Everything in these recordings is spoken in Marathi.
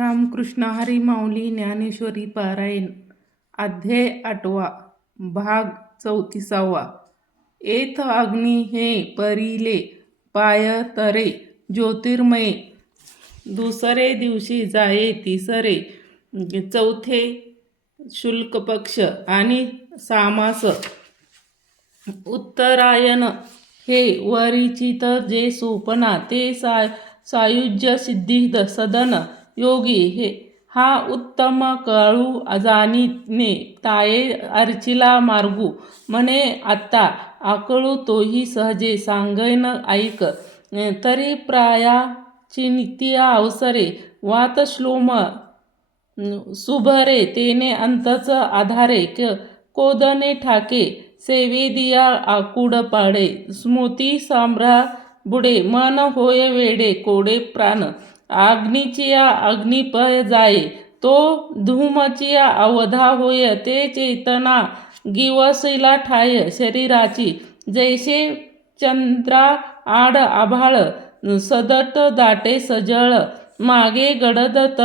रामकृष्ण हरी माऊली ज्ञानेश्वरी पारायण अध्याय 8 भाग 34. एथ अग्नी हे परिले पाय तरे ज्योतिर्मय दुसरे दिवशी जाये तिसरे चौथे शुल्क पक्ष आणि सामास उत्तरायण हे वरिचित जे सोपना ते सायुज्य सिद्धी सदन योगी हे हा उत्तम कळू जाणीने ताये अर्चिला मार्गू म्हणे आत्ता आकळू तोही सहजे सांगैन ऐक तरी प्रायाची नित्या अवसरे वात श्लोम सुभरे तेने अंतच आधारे कोदने ठाके सेवेदिया आकुड पाडे स्मृती सांभ्रा बुडे मन होय वेडे कोडे प्राण अग्नीचिया अग्निपय जाये तो धूमचिया अवधा होय ते चेतना गिवसिला ठाय शरीराची जैसे चंद्रा आड आभाळ सदट दाटे सजळ मागे गडद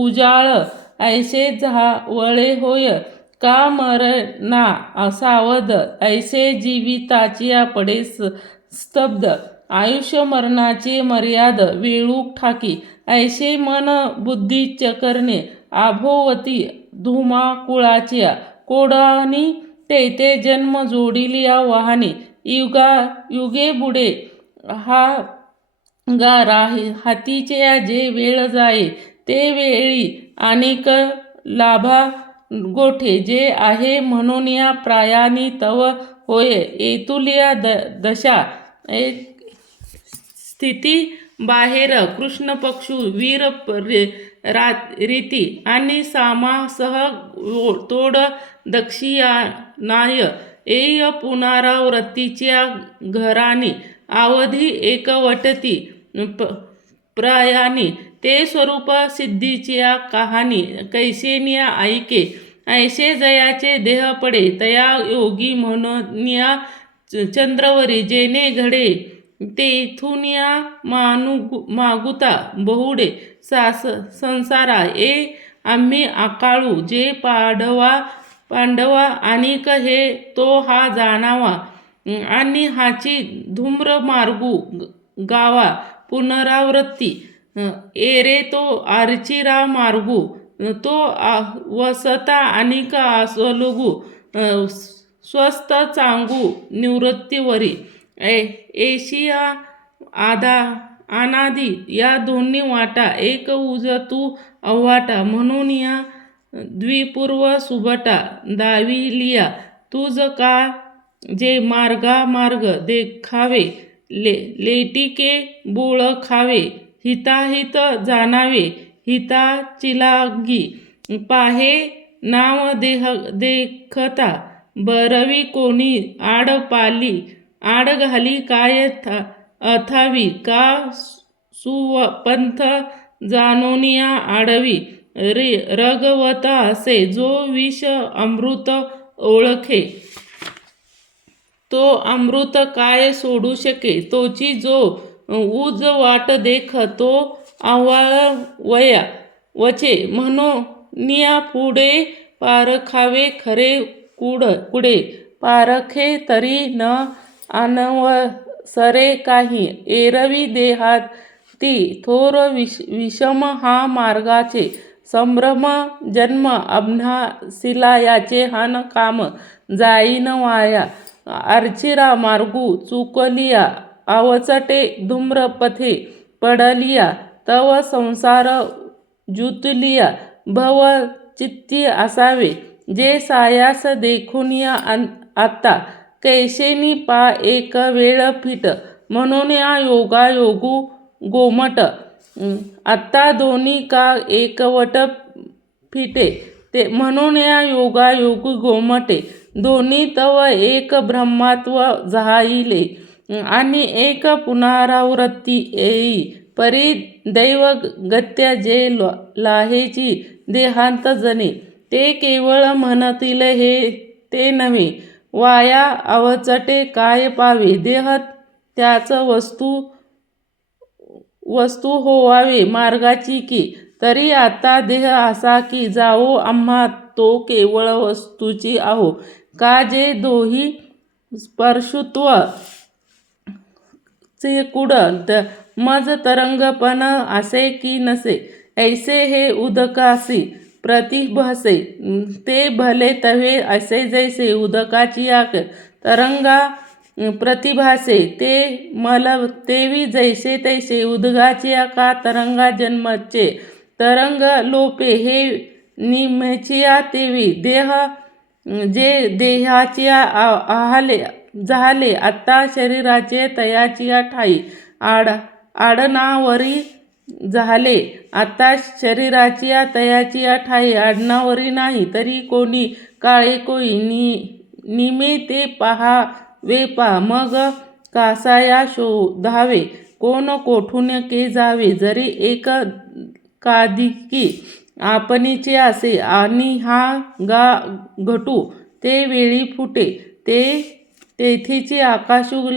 उजाळ ऐसे झावळे होय का मरणा सावध ऐसे जीविताचिया पडे स्तब्ध आयुष्य मरणाचे मर्याद वेळूक ठाकी ऐसे मन बुद्धी चकरणे आभोवती धुमाकुळाच्या कोडानी ते जन्म जोडिलिया वाहने युगे बुडे हा गा हातीच्या जे वेळ जाये ते वेळी अनेक लाभा गोठे जे आहे म्हणून या प्रायानी तव होय एतुलिया दशा स्थिती बाहेर कृष्ण पक्षू वीर रीती आणि सामासह तोड दक्षिणाय एय पुनरावृत्तीच्या घरानी अवधी एकवटती प्रायानी ते स्वरूप सिद्धीच्या कहाणी कैसेनिया ऐके ऐसे जयाचे देह पडे तया योगी म्हणून चंद्रवरी जेने घडे तेथून या मागुता बहुडे संसारा ए आम्ही आकाळू जे पांडवा अनिक हे तो हा जाणावा आणि हाची धूम्र मार्गू गावा पुनरावृत्ती एरे तो आर्चिरा मार्गू तो वसता अनिक आसलुगू स्वस्त चांगू निवृत्तीवरी एशिया अनादी या दोन्ही वाटा एक उजतू अव्वाटा म्हणून या द्विपूर्व सुबटा दाविलिया तुझ का जे मार्ग देखावे लेटिके बोळ खावे हिताहित जाणावे हिताचिलागी पाहे नाव देखता बरवी कोणी आड घाली काय अथावी का सुपंथ जानोनिया आडवी रगवता असे जो विष अमृत ओळखे तो अमृत काय सोडू शके तोची जो उज वाट देख तो आवाळ वया वचे म्हणून पुढे पारखावे खरे कुडे पारखे तरी न अनवसरे काही एरवी देहात ती थोर विषम हा मार्गाचे संभ्रम जन्म अभ्नासिला याचे हान काम जाईन वाया अर्चिरा मार्गू चुकलिया अवचटे धूम्रपथे पडलिया तव संसार जुतलिया भव चित्ती असावे जे सायास देखुनिया आत्ता कैसेनी पा एक वेळ फिट म्हणून या योगायोगू गोमट आत्ता दोन्ही का एकवट फिटे ते म्हणून या योगायोगू गोमटे दोन्ही तव एक ब्रह्मत्व जाईले आणि एक पुनरावृत्ती येई परी दैवगत्या जे लाहेची देहांत जने ते केवळ म्हणतील हे ते नव्हे वाया अवचटे काय पावे देह त्याच वस्तू होवावे मार्गाची की तरी आता देह असा की जाओ आम्हा तो केवळ वस्तूची आहो. का जे दोही स्पर्शुत्व चे कुड मज तरंगपण असे की नसे. ऐसे हे उदकासी प्रतिभासे ते भले तवे असे जैसे उदकाची आक तरंगा प्रतिभासे ते मल तेवी जैसे तैसे उदगाची का तरंगा जन्मचे तरंग लोपे हे निमेचिया तेवी देह जे देहाच्या आहाले झाले आता शरीराचे तयाचिया ठाई आडनावरी झाले आता शरीराची तयाचिया ठाई आडनावरी नाही. तरी कोणी काळे कोई निमे ते पहावे पा मग कासाया शोधावे कोण कोठून के जावे. जरी एक कादिकी आपणीचे असे आणि हा घटू ते वेळी फुटे ते तेथीचे आकाशू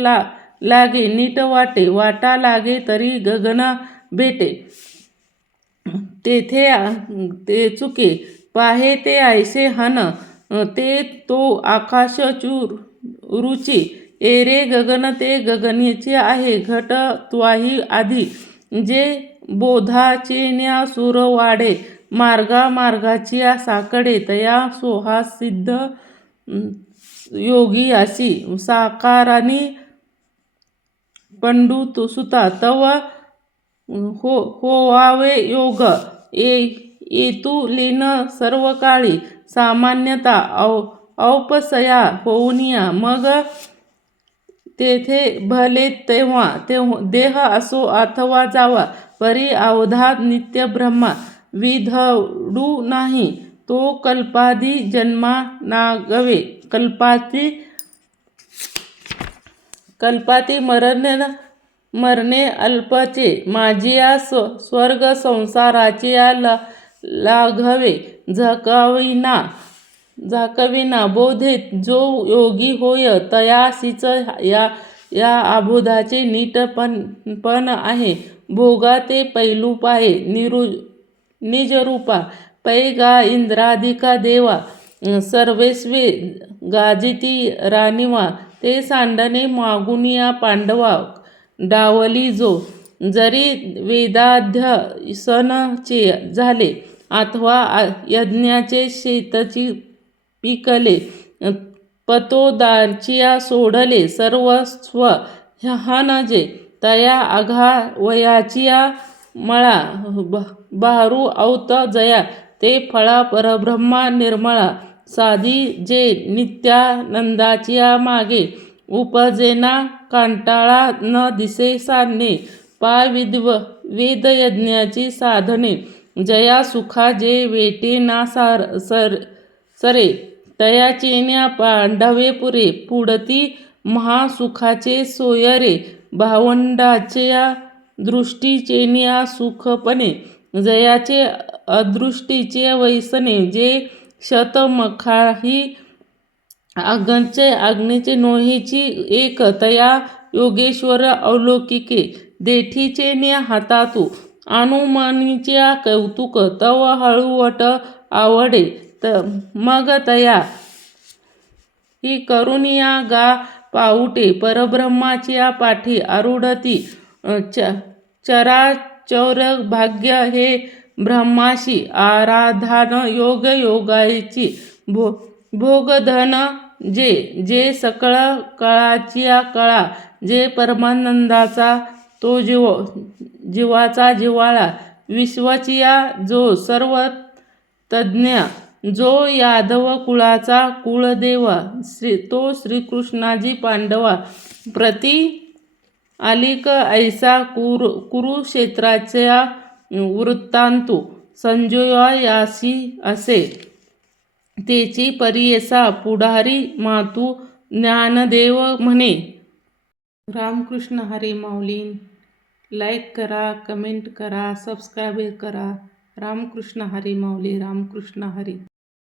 लागे नीट वाटा लागे तरी गगन भेटे तेथे ते चुके पाहे ते ऐसे हन ते तो आकाश रुची एरे गगन ते गगनीचे आहे घट त्वाही आधी जे बोधाचेन्या सूर वाढे मार्गाची साकडे तया सोहा सिद्ध योगी अशी साकारानी पंडू सुता तव होवावे योग येतू लीन सर्व काळी सामान्यता औपसया होऊनिया मग तेथे भले तेव्हा देह असो अथवा जावा परी अवधा नित्य ब्रह्मा विधडू नाही तो कल्पादी जन्मा नागवे कल्पाती मरणे अल्पचे माझिया स्वर्ग संसाराचे लाघवे झाकविना बोधेत जो योगी होय तयासीच या अबोधाचे नीटपण आहे. भोगा ते पैलू पाहे निजरूपा पै गा इंद्राधिका देवा सर्वेस्वे गाजिती राणीवा ते सांडणे मागुनिया पांडवा डावली जो जरी वेदाध्यसनचे झाले अथवा यज्ञाचे शेतची पिकले पतोदाचिया सोडले सर्वस्व हनजे तया आघा वयाचिया मळा बाहरू औत जया ते फळा परब्रह्मा निर्मळा साधी जे नित्यानंदाचिया मागे उपजेना कांटाळा न दिसे साधने पा वेदयज्ञाची साधने जया सुखा जे वेटे ना सरे तया चेन्या पांडवे पुरे पुढती महासुखाचे सोयरे भावंडाच्या दृष्टी चेन्या सुखपणे जयाचे अदृष्टीचे वैसने जे शतमखाही अग्नीचे नोहेची एक तया योगेश्वर अवलोकिके देठीचे न्या हातातू अनुमानीच्या कौतुक तव हळूवट आवडे मग तया ही करुनिया गा पाऊटे परब्रह्माच्या पाठी आरूढती चराचर भाग्य हे ब्रह्माशी आराधन योग योगाची भोगधन जे सकळ कळाचिया कळा जे परमानंदाचा तो जीवाचा जिव्हाळा विश्वाचिया जो सर्व तज्ज्ञ जो यादव कुळाचा कुळदेवा तो श्रीकृष्णाजी पांडवा प्रति आलिक ऐसा कुरुक्षेत्राच्या वृत्तांतू संजयासी असे तेची परियेसा पुढारी मातू ज्ञानदेव म्हणे. रामकृष्ण हरी माऊली. लाईक करा, कमेंट करा, सबस्क्राईब करा. रामकृष्ण हरी माऊली. रामकृष्ण हरी.